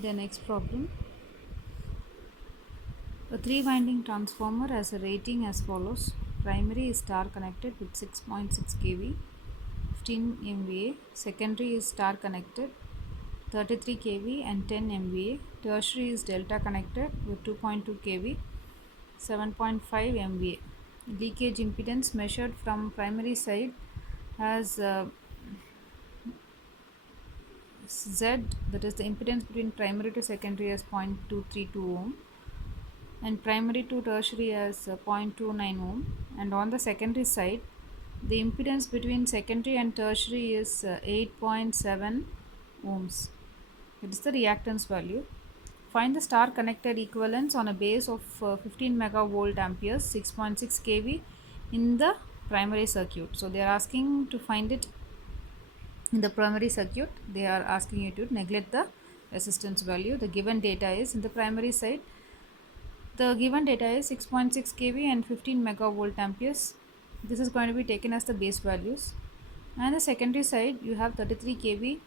The next problem. A three winding transformer has a rating as follows. Primary is star connected with 6.6 kV, 15 MVA. Secondary is star connected 33 kV and 10 MVA. Tertiary is delta connected with 2.2 kV, 7.5 MVA. Leakage impedance measured from primary side as Z, that is the impedance between primary to secondary as 0.232 ohm, and primary to tertiary as 0.29 ohm, and on the secondary side the impedance between secondary and tertiary is 8.7 ohms. It is the reactance value. Find the star connected equivalence on a base of 15 megavolt amperes, 6.6 kV in the primary circuit. So they are asking to find it in the primary circuit. They are asking you to neglect the resistance value. The given data is in the primary side. The given data is 6.6 kV and 15 megavolt amperes. This is going to be taken as the base values. And the secondary side you have 33 kV,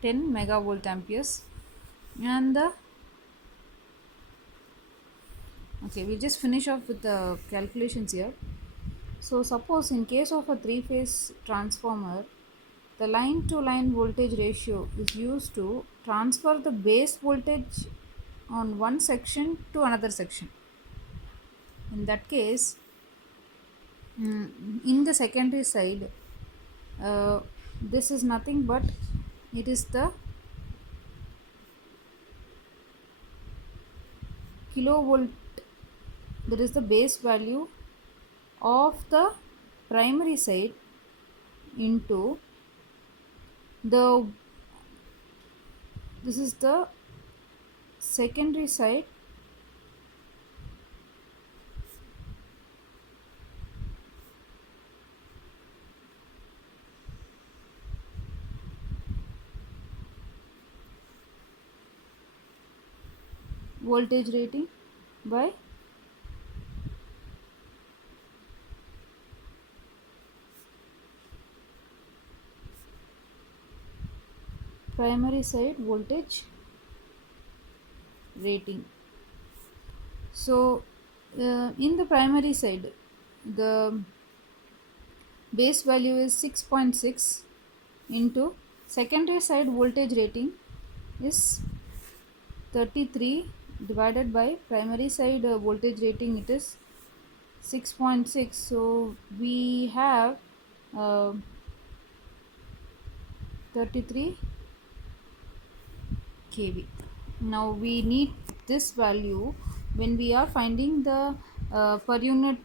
10 megavolt amperes. And the okay, we'll just finish off with the calculations here. So suppose in case of a three-phase transformer, the line to line voltage ratio is used to transfer the base voltage on one section to another section. In that case, in the secondary side, this is nothing but it is the kilovolt, that is the base value of the primary side into the, this is the secondary side voltage rating by primary side voltage rating. So in the primary side the base value is 6.6 into secondary side voltage rating is 33 divided by primary side voltage rating, it is 6.6. so we have 33 kV. Now we need this value when we are finding the per unit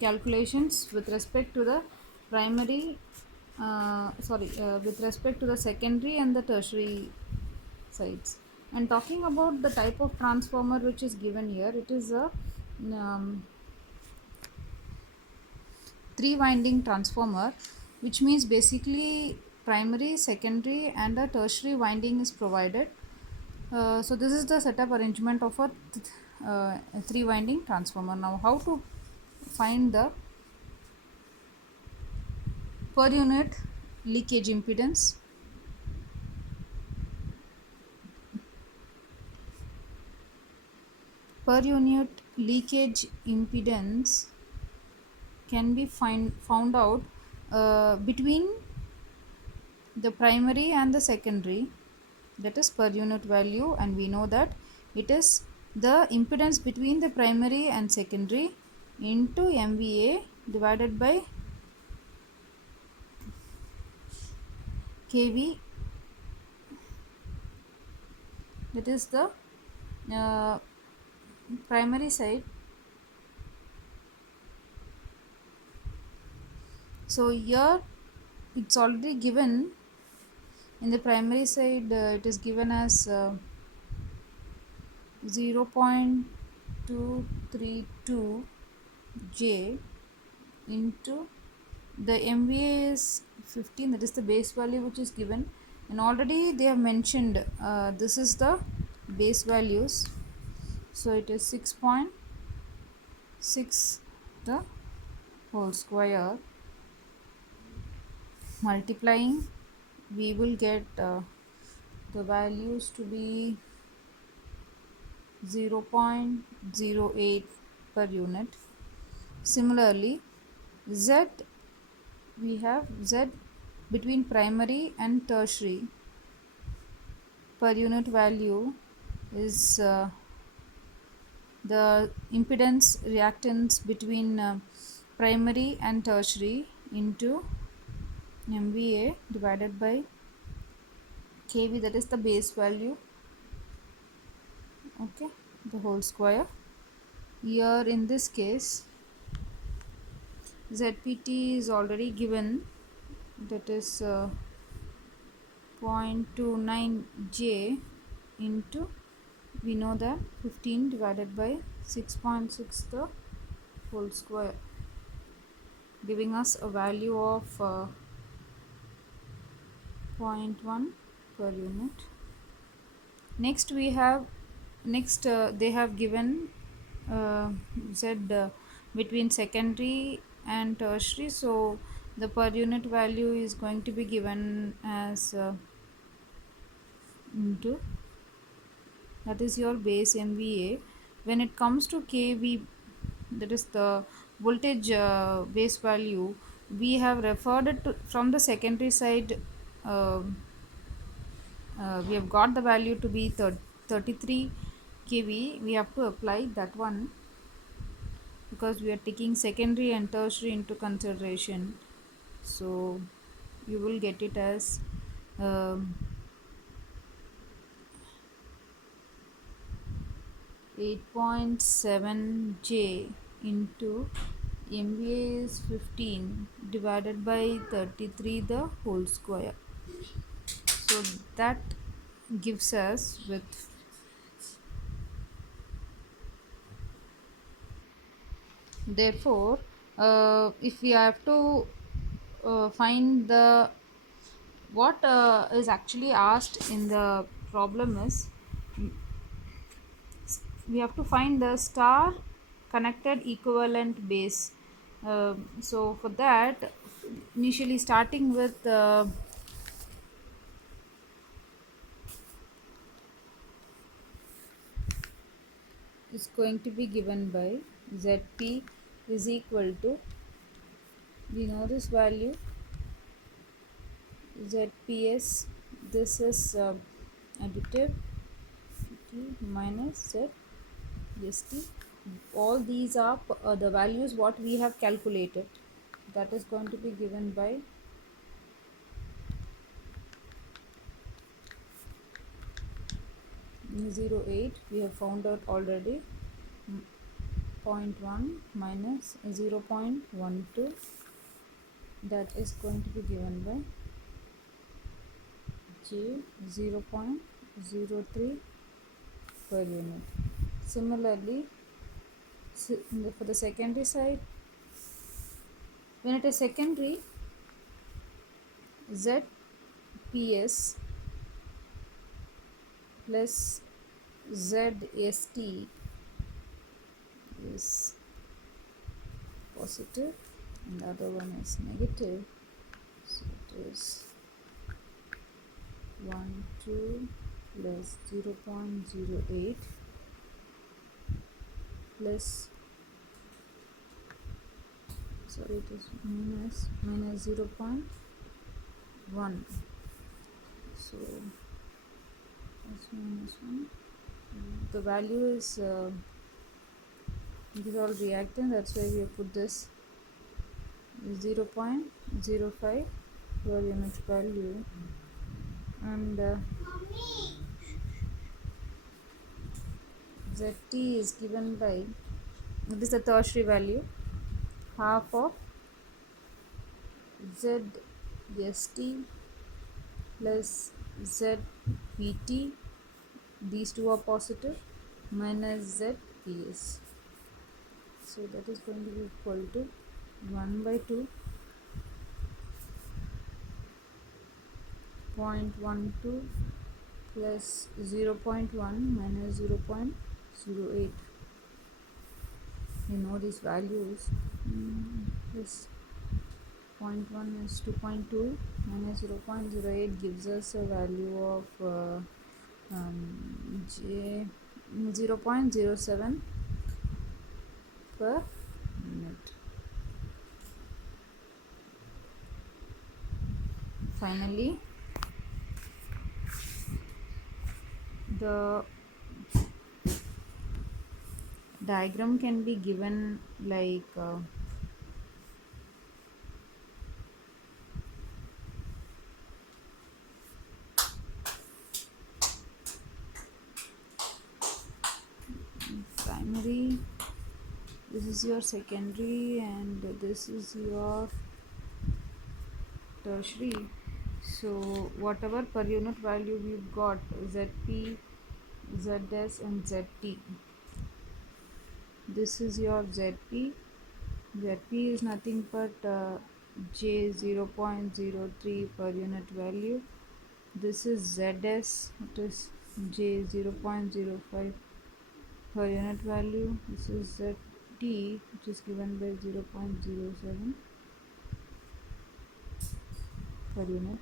calculations with respect to the primary with respect to the secondary and the tertiary sides. And talking about the type of transformer which is given here, it is a three winding transformer, which means basically primary, secondary and a tertiary winding is provided. So this is the setup arrangement of a three winding transformer. Now how to find the per unit leakage impedance? Per unit leakage impedance can be found out between the primary and the secondary, that is per unit value, and we know that it is the impedance between the primary and secondary into MVA divided by kV, that is the uh, primary side. So here it's already given in the primary side, it is given as 0.232 J into the MVA is 15, that is the base value which is given, and already they have mentioned this is the base values, so it is 6.6 the whole square, multiplying we will get the values to be 0.08 per unit. Similarly, Z, we have Z between primary and tertiary per unit value is the impedance reactance between primary and tertiary into MVA divided by kV, that is the base value, okay, the whole square. Here in this case ZPT is already given, that is 0.29 J into, we know that 15 divided by 6.6 the whole square, giving us a value of 0.1 per unit. Next we have, they have given Z between secondary and tertiary, so the per unit value is going to be given as into, that is your base MVA. When it comes to kV, that is the voltage base value, we have referred it to from the secondary side. We have got the value to be 33 kV. We have to apply that one because we are taking secondary and tertiary into consideration, so you will get it as 8.7 J into MVA is 15 divided by 33 the whole square. So that gives us with, therefore if we have to find the, what is actually asked in the problem is, we have to find the star connected equivalent base. So for that, initially starting with is going to be given by Zp is equal to, we know this value, Zps, this is additive T minus Zst. All these are the values what we have calculated, that is going to be given by 0.8, we have found out already. 0.1 minus 0.12, that is going to be given by J 0.03 per unit. Similarly, for the secondary side, when it is secondary, ZPS plus ZST is positive and the other one is negative, so it is 1 2 plus 0.08 plus, sorry, it is minus 0.1, so that's minus 1. The value is it is all reactant, that's why we have put this 0.05 per unit value, and Zt is given by, this is the tertiary value, half of Zst plus Zpt, these two are positive, minus Zps, so that is going to be equal to 1 by 2 0.12 plus 0.1 minus 0.08. You know these values. This 0.1 is 2.2 minus 0.08 gives us a value of J 0.07 per unit. Finally, the diagram can be given like primary, this is your secondary, and this is your tertiary. So whatever per unit value we've got, Zp, Zs and Zt, this is your Zp. Zp is nothing but J 0.03 per unit value. This is Zs, it is J 0.05 per unit value. This is Zt, which is given by 0.07 per unit.